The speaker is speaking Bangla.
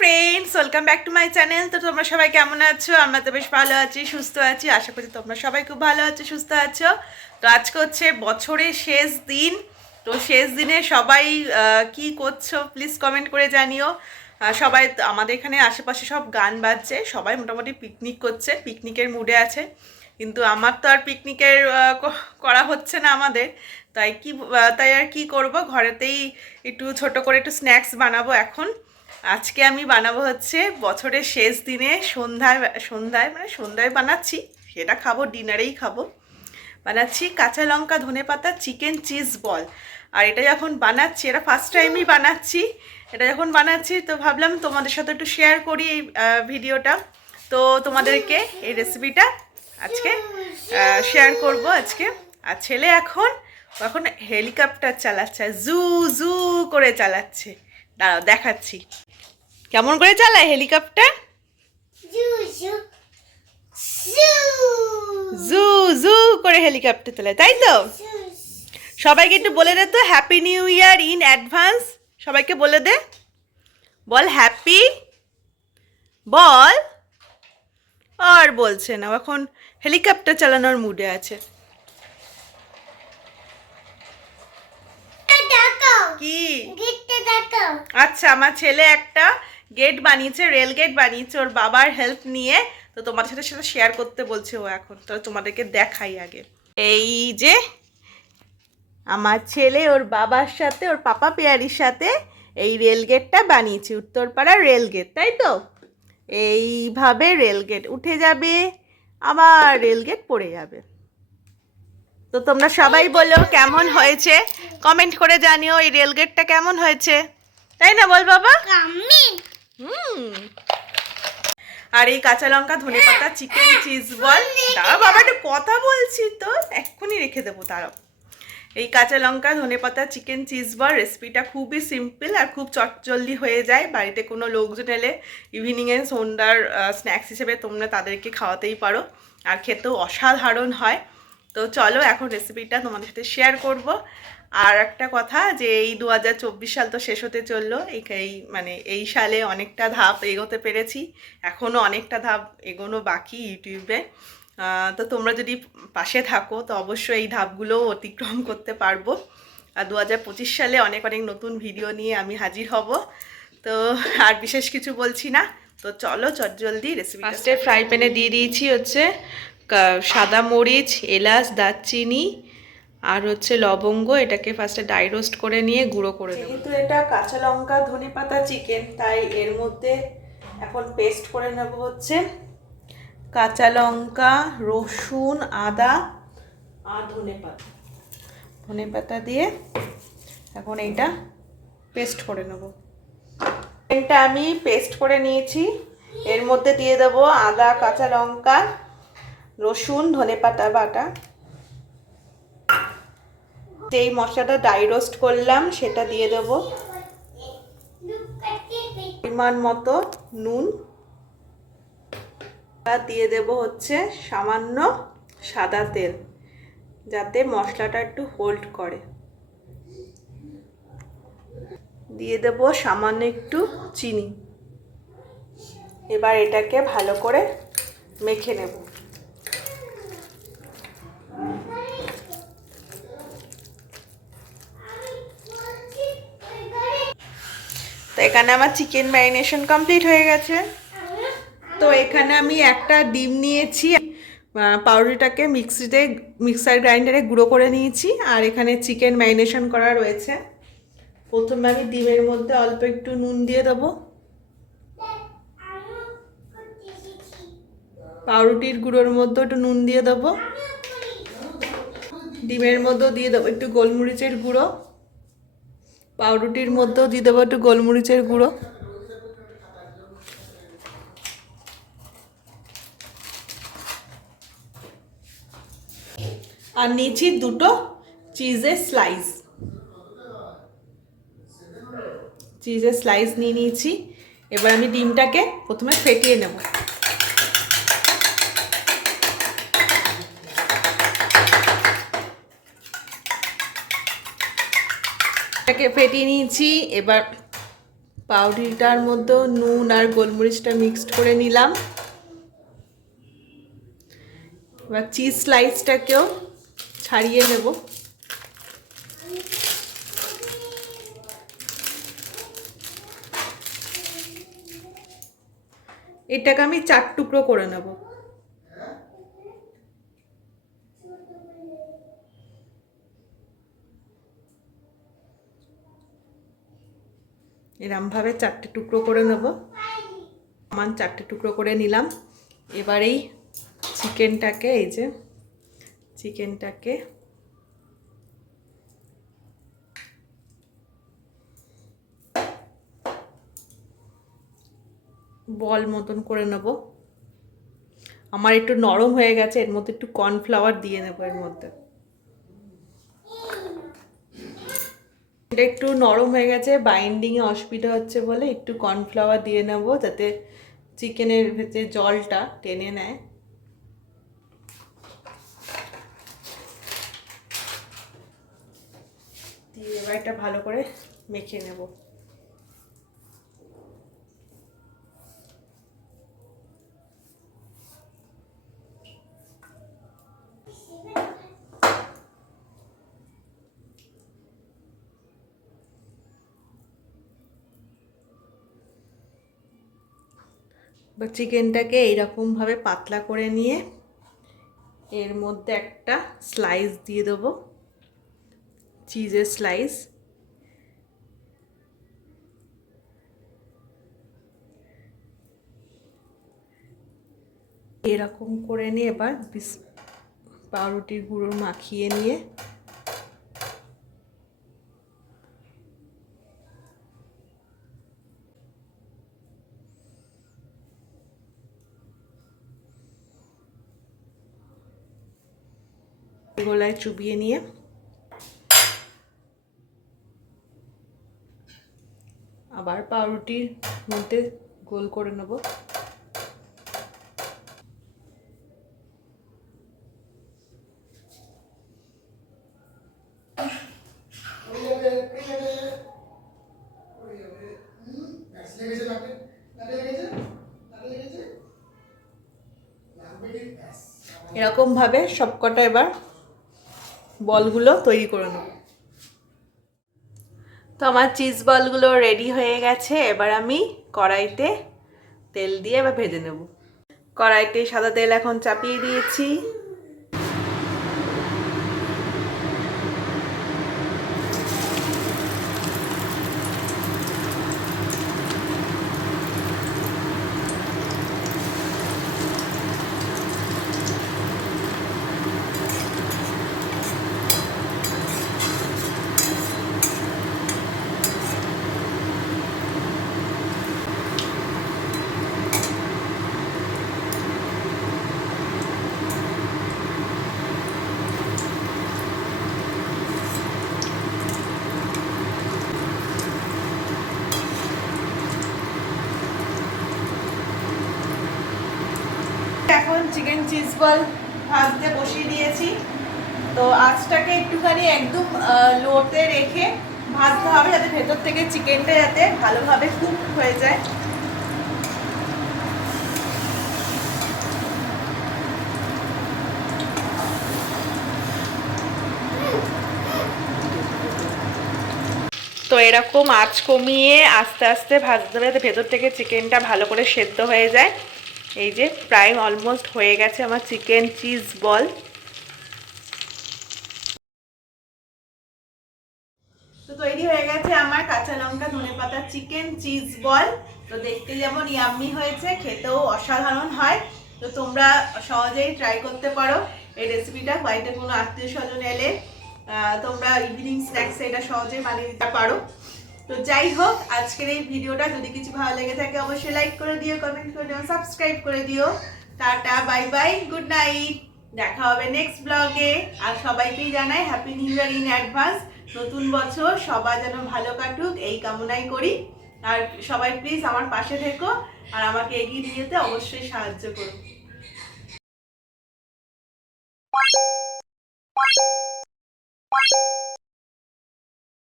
Friends welcome back to my channel তো তোমরা সবাই কেমন আছো? আমরা তো বেশ ভালো আছি, সুস্থ আছি। আশা করি তোমরা সবাই খুব ভালো আছো, সুস্থ আছো। তো আজকে হচ্ছে বছরের শেষ দিন। তো শেষ দিনে সবাই কি করছ? প্লিজ কমেন্ট করে জানিও। সবাই আমাদের এখানে আশেপাশে সব গান বাজছে। সবাই মোটামুটি পিকনিক করছে পিকনিকের মুডে আছে। কিন্তু আমার তো আর পিকনিকের করা হচ্ছে না আমাদের। তাই কি তাই আর কি করব? ঘরেতেই একটু ছোট করে একটু স্ন্যাক্স বানাবো এখন। আজকে আমি বানাবো হচ্ছে বছরের শেষ দিনে সন্ধ্যায় সন্ধ্যায় মানে সন্ধ্যায় বানাচ্ছি। সেটা খাব, ডিনারেই খাব। বানাচ্ছি কাঁচা লঙ্কা, ধনে পাতা, চিকেন চিজ বল। আর এটা যখন বানাচ্ছি, এটা ফার্স্ট টাইমই বানাচ্ছি। এটা যখন বানাচ্ছি, তো ভাবলাম তোমাদের সাথে একটু শেয়ার করি এই ভিডিওটা তো তোমাদেরকে এই রেসিপিটা আজকে শেয়ার করব আজকে। আর ছেলে এখন এখন হেলিকপ্টার চালাচ্ছে জু জু করে চালাচ্ছে। দাঁড়াও, দেখাচ্ছি। কেমন করে চালায় হেলিকপ্টার? জু জু করে হেলিকপ্টার চালায় তাই তো? সবাইকে একটু বলে দে তো happy new year in advance সবাইকে বলে দে। বল হ্যাপি বল। আর বলছে না এখন হেলিকপ্টার চালানোর মুডে আছে। কি? আচ্ছা আমার ছেলে একটা গেট বানিয়েছে রেল গেট বানিয়েছে, ওর বাবার হেল্প নিয়ে। তো তোমাদের সাথে সেটা শেয়ার করতে বলছে ও এখন। তো তোমাদেরকে দেখাই আগে। এই যে আমার ছেলে ওর বাবার সাথে, ওর পাপা পেয়ারির সাথে এই রেল গেটটা বানিয়েছে উত্তরপাড়ার রেল গেট তাই তো? এইভাবে রেল গেট উঠে যাবে, আবার রেল গেট পড়ে যাবে। তো তোমরা সবাই বলো কেমন হয়েছে? কমেন্ট করে জানিও এই রেল গেটটা কেমন হয়েছে? তাই না বল বাবা? হুম। আর এই কাঁচা লঙ্কা, ধনে পাতা চিকেন চিজ বল। দাঁড়াও বাবা, একটু কথা বলছি তো। এক্ষুনি রেখে দেবো তারাও এই কাঁচা লঙ্কা, ধনে পাতা চিকেন চিজ বল রেসিপিটা খুবই সিম্পল আর খুব চটজলদি হয়ে যায়। বাড়িতে কোনো লোকজন এলে ইভিনিংয়ে সন্ধ্যার স্ন্যাক্স হিসেবে তোমরা তাদেরকে খাওয়াতেই পারো। আর খেতেও অসাধারণ হয়। তো চলো, এখন রেসিপিটা তোমাদের সাথে শেয়ার করব। আর একটা কথা যে এই দু হাজার চব্বিশ সাল তো শেষ হতে চলল এই মানে এই সালে অনেকটা ধাপ এগোতে পেরেছি এখনও অনেকটা ধাপ এগোনো বাকি ইউটিউবে। তো তোমরা যদি পাশে থাকো তো অবশ্যই এই ধাপগুলোও অতিক্রম করতে পারব। আর দু হাজার পঁচিশ সালে অনেক অনেক নতুন ভিডিও নিয়ে আমি হাজির হব। তো আর বিশেষ কিছু বলছি না তো চলো চট জলদি রেসিপি ফার্স্টে ফ্রাই প্যানে দিয়ে দিয়েছি হচ্ছে সাদা মরিচ এলাচ দারচিনি আর হচ্ছে লবঙ্গ, এটাকে ফার্স্টে ডাই রোস্ট করে নিয়ে গুঁড়ো করে দেবো যেহেতু এটা কাঁচা লঙ্কা, ধনে পাতা চিকেন তাই এর মধ্যে এখন পেস্ট করে নেব হচ্ছে কাঁচা লঙ্কা, রসুন, আদা আর ধনে পাতা। ধনে পাতা দিয়ে এখন এইটা পেস্ট করে নেব। এটা আমি পেস্ট করে নিয়েছি। এর মধ্যে দিয়ে দেবো আদা, কাঁচা লঙ্কা, রসুন ধনেপাতা বাটা। যেই মশলাটা ডাই রোস্ট করলাম, সেটা দিয়ে দেবো। পরিমাণ মতো নুন। দিয়ে দেব হচ্ছে সামান্য সাদা তেল, যাতে মশলাটা একটু হোল্ড করে। দিয়ে দেব সামান্য একটু চিনি। এবার এটাকে ভালো করে মেখে নেব। এখানে আমার চিকেন ম্যারিনেশন কমপ্লিট হয়ে গেছে। তো এখানে আমি একটা ডিম নিয়েছি পাউরুটিটাকে মিক্সিতে মিক্সার গ্রাইন্ডারে গুঁড়ো করে নিয়েছি, আর এখানে চিকেন ম্যারিনেশন করা রয়েছে। প্রথমে আমি ডিমের মধ্যে অল্প একটু নুন দিয়ে দেবো। পাউরুটির গুঁড়োর মধ্যে একটু নুন দিয়ে দেবো। ডিমের মধ্যেও দিয়ে দেবো, একটু গোলমরিচের গুঁড়ো। পাউরুটির মধ্যেও দিয়ে দেবো একটু গোলমরিচের গুঁড়ো। আর নিয়েছি দুটো চিজের স্লাইস। চিজের স্লাইস নিয়ে নিয়েছি। এবার আমি ডিমটাকে প্রথমে ফেটিয়ে নেব। এটাকে ফেটিয়ে নিয়েছি। এবার পাউরুটিটার মধ্যে নুন আর গোলমরিচটা মিক্সড করে নিলাম। এবার চিজ স্লাইসটাকেও ছাড়িয়ে নেব। এটাকে আমি চার টুকরো করে নেব। এরমভাবে চারটে টুকরো করে নেব। আমার চারটে টুকরো করে নিলাম। এবার এই চিকেনটাকে, এই যে চিকেনটাকে বল মতন করে নেব। আমার একটু নরম হয়ে গেছে, এর মধ্যে একটু কর্নফ্লাওয়ার দিয়ে নেব এর মধ্যে। এটা একটু নরম হয়ে গেছে বাইন্ডিংয়ে অসুবিধা হচ্ছে বলে একটু কর্নফ্লাওয়ার দিয়ে নেব যাতে চিকেনের ভেতরে জলটা টেনে নেয়। দিয়ে এবার এটা ভালো করে মেখে নেব। বা চিকেনটাকে এইরকমভাবে পাতলা করে নিয়ে এর মধ্যে একটা স্লাইস দিয়ে দেবো। চিজের স্লাইস এরকম করে নিয়ে এবার বিস পাউরুটির গুঁড়ো মাখিয়ে নিয়ে গোলায় চুবিয়ে নিয়ে আবার পাউরুটির মধ্যে গোল করে নেব এরকম ভাবে সবকটা এবার বলগুলো তৈরি করে নেব। তো আমার চিজ বলগুলো রেডি হয়ে গেছে, এবার আমি কড়াইতে তেল দিয়ে এবার ভেজে নেব। কড়াইতে সাদা তেল এখন চাপিয়ে দিয়েছি এখন চিকেন চিজ বল ভাজতে বসিয়ে দিয়েছি। তো আঁচটাকে একটুখানি একদম লোতে রেখে ভাজতে হবে যাতে ভেতর থেকে চিকেনটা যাতে ভালোভাবে কুক হয়ে যায়। তো এরকম আঁচ কমিয়ে আস্তে আস্তে ভাজতে হবে ভেতর থেকে চিকেনটা ভালো করে সেদ্ধ হয়ে যায়। এই যে প্রায় অলমোস্ট হয়ে গেছে আমার চিকেন চিজ বল তো তৈরি হয়ে গেছে আমার কাঁচা লঙ্কা ধনে পাতা চিকেন চিজ বল তো দেখতে যেমন ইয়াম্মি হয়েছে, খেতেও অসাধারণ হয়। তো তোমরা সহজেই ট্রাই করতে পারো। এই রেসিপিটা বাড়িতে কোনো আত্মীয় স্বজন এলে তোমরা ইভিনিং স্ন্যাক্সে এটা সহজেই বানিয়ে দিতে পারো। তো যাই হোক, আজকের এই ভিডিওটা যদি কিছু ভালো লেগে থাকে, অবশ্যই লাইক করে দিও কমেন্ট করে দিও সাবস্ক্রাইব করে দিও। Tata bye bye good night দেখা হবে নেক্সট ব্লগে আর সবাইকেই জানাই happy new year in advance নতুন বছর সবাই যেন ভালো কাটুক, এই কামনাই করি। আর সবাই প্লিজ আমার পাশে থেকো, আর আমাকে এগিয়ে নিয়ে যেতে অবশ্যই সাহায্য করো। Thank you.